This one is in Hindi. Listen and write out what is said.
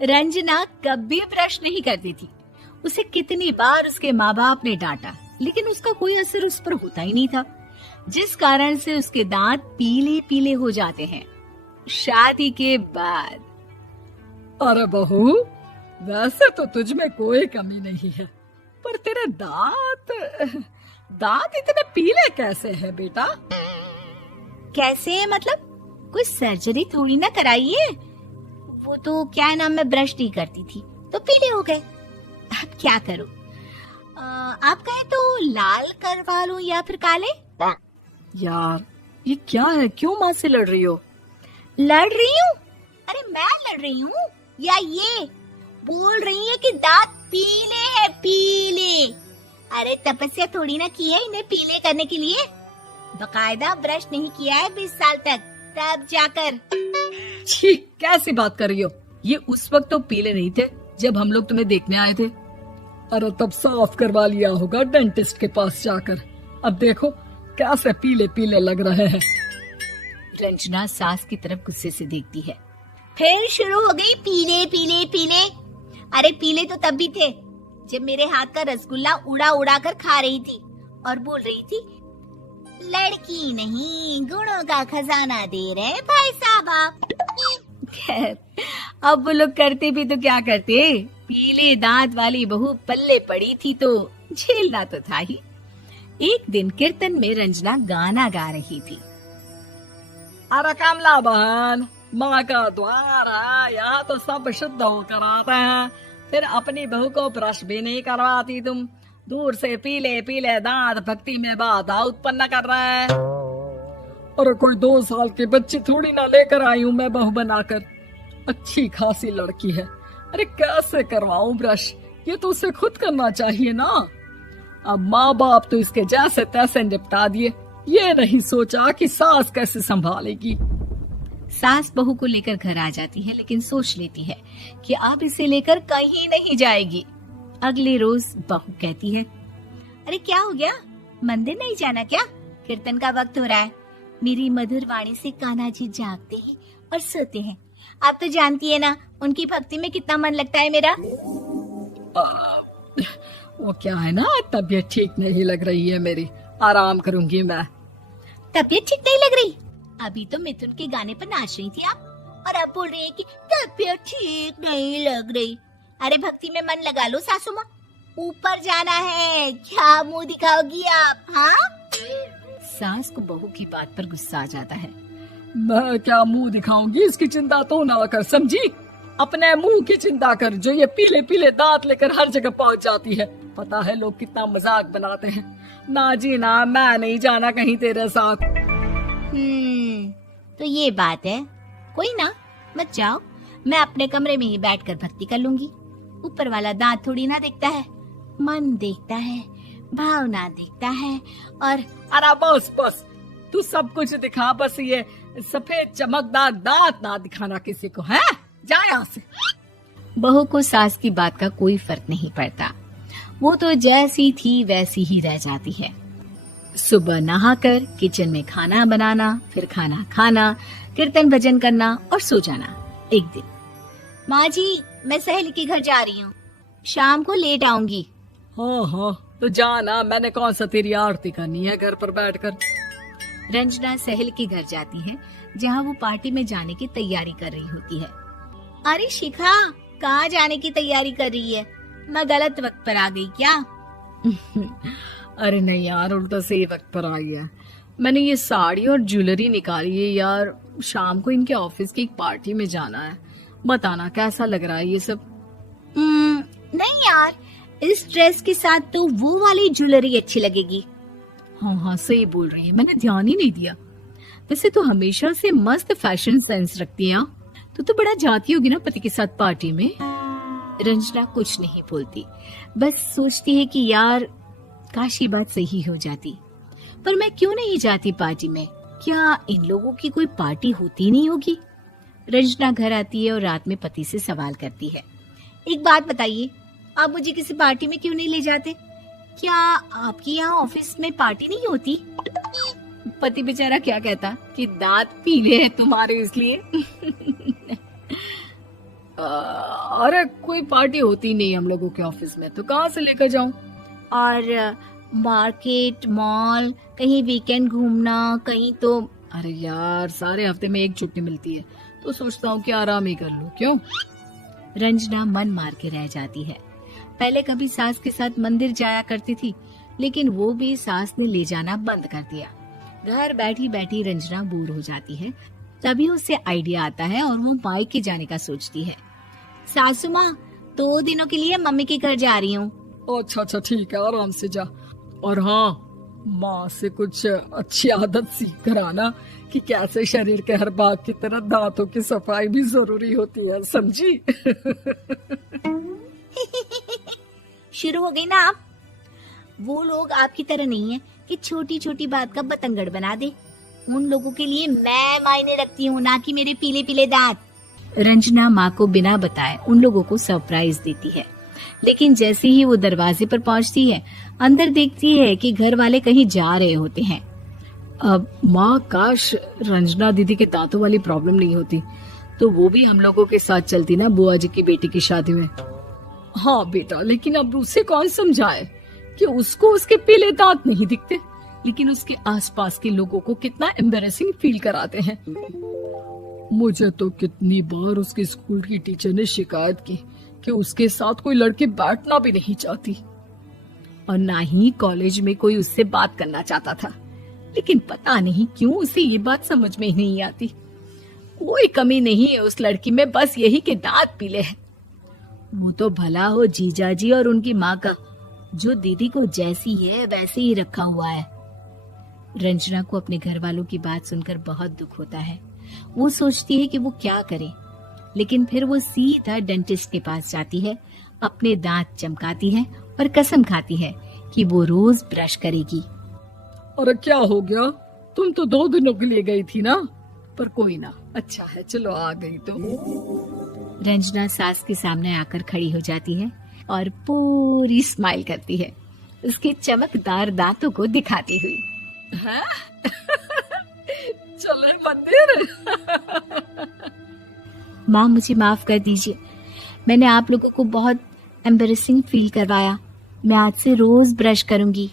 रंजना कभी ब्रश नहीं करती थी। उसे कितनी बार उसके माँ बाप ने डांटा, लेकिन उसका कोई असर उस पर होता ही नहीं था, जिस कारण से उसके दांत पीले पीले हो जाते हैं। शादी के बाद अरे बहू, वैसे तो तुझ में कोई कमी नहीं है, पर तेरे दांत दांत इतने पीले कैसे हैं बेटा? कैसे मतलब? कोई सर्जरी थोड़ी ना कराई है। वो तो क्या नाम, मैं ब्रश नहीं करती थी तो पीले हो गए। अब क्या करूं? आप कहें तो लाल करवा लूं या फिर काले? यार ये क्या है, क्यों माँ से लड़ रही हो? लड़ रही हूँ? अरे मैं लड़ रही हूँ या ये बोल रही है कि दांत पीले हैं, पीले। अरे तपस्या थोड़ी ना की है इन्हें पीले करने के लिए। बकायदा ब्रश नहीं किया है 20 साल तक, तब जाकर। छी, कैसी बात कर रही हो? ये उस वक्त तो पीले नहीं थे जब हम लोग तुम्हें देखने आए थे। अरे तब साफ करवा लिया होगा डेंटिस्ट के पास जाकर। अब देखो कैसे पीले पीले लग रहे हैं। रंजना सास की तरफ गुस्से से देखती है। फिर शुरू हो गई पीले पीले पीले। अरे पीले तो तब भी थे जब मेरे हाथ का रसगुल्ला उड़ा उड़ा कर खा रही थी और बोल रही थी, लड़की नहीं गुणों का खजाना दे रहे भाई साहब आप। खैर, अब वो लोग करते भी तो क्या करते, पीले दांत वाली बहू पल्ले पड़ी थी तो झेलना तो था ही। एक दिन कीर्तन में रंजना गाना गा रही थी। अरे कमला बहन, माँ का द्वार है, यहाँ तो सब शुद्ध होकर आते हैं, फिर अपनी बहू को ब्रश भी नहीं करवाती तुम। दूर से पीले पीले दांत भक्ति में बाधा उत्पन्न कर रहे हैं। अरे कोई 2 साल के बच्चे थोड़ी ना लेकर आई हूँ मैं बहू बनाकर। अच्छी खासी लड़की है, अरे कैसे करवाऊं ब्रश? ये तो उसे खुद करना चाहिए ना। अब माँ बाप तो इसके जैसे तैसे निपटा दिए, ये नहीं सोचा कि सास कैसे संभालेगी। सास बहू को लेकर घर आ जाती है, लेकिन सोच लेती है कि अब इसे लेकर कहीं नहीं जाएगी। अगले रोज बहू कहती है, अरे क्या हो गया, मंदिर नहीं जाना क्या? कीर्तन का वक्त हो रहा है। मेरी मधुर वाणी से कान्हा जी जागते हैं और सोते हैं। आप तो जानती है ना उनकी भक्ति में कितना मन लगता है मेरा। वो क्या है ना, तबीयत ठीक नहीं लग रही है मेरी, आराम करूंगी मैं। तबीयत ठीक नहीं लग रही? अभी तो मिथुन के गाने पर नाच रही थी आप, और अब बोल रही है कि तबीयत ठीक नहीं लग रही। अरे भक्ति में मन लगा लो सासू माँ, ऊपर जाना है, क्या मुंह दिखाओगी आप? हाँ? सास को बहू की बात पर गुस्सा आ जाता है। मैं क्या मुंह दिखाऊंगी, इसकी चिंता तो ना कर, समझी? अपने मुंह की चिंता कर, जो ये पीले पीले दांत लेकर हर जगह पहुंच जाती है। पता है लोग कितना मजाक बनाते हैं। ना जी ना, मैं नहीं जाना कहीं तेरे साथ। तो ये बात है। कोई ना, मत जाओ, मैं अपने कमरे में ही बैठकर भक्ति कर लूंगी। ऊपर वाला दांत थोड़ी ना देखता है, मन देखता है, भावना देखता है। और अरे बस बस, तू सब कुछ दिखा, बस ये सफेद चमकदार दांत ना दिखाना किसी को, है? जा यहाँ से। बहू को सास की बात का कोई फर्क नहीं पड़ता, वो तो जैसी थी वैसी ही रह जाती है। सुबह नहाकर किचन में खाना बनाना, फिर खाना खाना, कीर्तन भजन करना और सो जाना। एक दिन, माँ जी मैं सहेली के घर जा रही हूँ, शाम को लेट आऊंगी। हाँ हाँ तो जाना, मैंने कौन सा तेरी आरती करनी है घर पर बैठकर। रंजना सहेली के घर जाती है, जहाँ वो पार्टी में जाने की तैयारी कर रही होती है। अरे शिखा, कहाँ जाने की तैयारी कर रही है? मैं गलत वक्त पर आ गई क्या? अरे नहीं यार, उल्टा सही वक्त पर आ गया। मैंने ये साड़ी और ज्वेलरी निकाली है यार, शाम को इनके ऑफिस की एक पार्टी में जाना है। बताना कैसा लग रहा है ये सब? नहीं यार, इस ड्रेस के साथ तो वो वाली ज्वेलरी अच्छी लगेगी। हाँ हाँ सही बोल रही है, मैंने ध्यान ही नहीं दिया। वैसे तो हमेशा से मस्त फैशन सेंस रखती है। तो बड़ा जाती होगी ना पति के साथ पार्टी में। रंजना कुछ नहीं बोलती, बस सोचती है कि यार काश ये बात सही हो जाती। पर मैं क्यों नहीं जाती पार्टी में? क्या इन लोगों की कोई पार्टी होती नहीं होगी? रंजना घर आती है और रात में पति से सवाल करती है, एक बात बताइए, आप मुझे किसी पार्टी में क्यों नहीं ले जाते? क्या आपकी यहाँ ऑफिस में पार्टी नहीं होती? पति बेचारा क्या कहता कि दांत पीले हैं तुम्हारे इसलिए। अरे कोई पार्टी होती नहीं हम लोगों के ऑफिस में, तो कहाँ से लेकर जाऊं? और मार्केट, मॉल, कहीं वीकेंड घूमना, कहीं तो। अरे यार, सारे हफ्ते में एक छुट्टी मिलती है, तो सोचता हूँ कि आराम ही कर लूं। क्यों? रंजना मन मार के रह जाती है। पहले कभी सास के साथ मंदिर जाया करती थी, लेकिन वो भी सास ने ले जाना बंद कर दिया। घर बैठी बैठी रंजना बोर हो जाती है। तभी उसे आइडिया आता है और वो मायके जाने का सोचती है। सासू माँ, 2 दिनों के लिए मम्मी के घर जा रही हूँ। अच्छा ठीक है, आराम से जा। और हाँ, माँ से कुछ अच्छी आदत सीख कर आना कि कैसे शरीर के हर भाग की तरह दांतों की सफाई भी जरूरी होती है, समझी? शुरू हो गई ना आप। वो लोग आपकी तरह नहीं है कि छोटी छोटी बात का बतंगड़ बना दे। उन लोगों के लिए मैं मायने रखती हूँ, ना कि मेरे पीले पीले दांत। रंजना माँ को बिना बताए उन लोगों को सरप्राइज देती है, लेकिन जैसे ही वो दरवाजे पर पहुंचती है, अंदर देखती है कि घर वाले कहीं जा रहे होते हैं। अब माँ, काश रंजना दीदी के दांतों वाली प्रॉब्लम नहीं होती, तो वो भी हम लोगों के साथ चलती ना बुआ जी की बेटी की शादी में। हाँ बेटा, लेकिन अब उसे कौन समझाए कि उसको उसके पीले दांत नहीं दिखते, लेकिन उसके आसपास के लोगों को कितना एम्बैरेसिंग फील कराते हैं। मुझे तो कितनी बार उसके स्कूल की टीचर ने शिकायत की कि उसके साथ कोई लड़की बैठना भी नहीं चाहती, और ना ही कॉलेज में कोई उससे बात करना चाहता था। लेकिन पता नहीं क्यों उसे ये बात समझ में ही नहीं आती। कोई कमी नहीं है उस लड़की में, बस यही कि दांत पीले हैं। वो तो भला हो जीजा जी और उनकी माँ का, जो दीदी को जैसी है वैसे ही रखा हुआ है। रंजना को अपने घर वालों की बात सुनकर बहुत दुख होता है। वो सोचती है कि वो क्या करे, लेकिन फिर वो सीधा डेंटिस्ट के पास जाती है, अपने दांत चमकाती है और कसम खाती है कि वो रोज ब्रश करेगी। अरे क्या हो गया? तुम तो 2 दिनों के लिए गई थी ना, पर कोई ना, अच्छा है, चलो आ गई तो। रंजना सास के सामने आकर खड़ी हो जाती है और पूरी स्माइल करती है, उसके चमकदार दांतों को दिखाती हुई। हैं? चले मंदिर? माँ, मुझे माफ कर दीजिए, मैंने आप लोगों को बहुत एम्बैरेसिंग फील करवाया। मैं आज से रोज ब्रश करूंगी।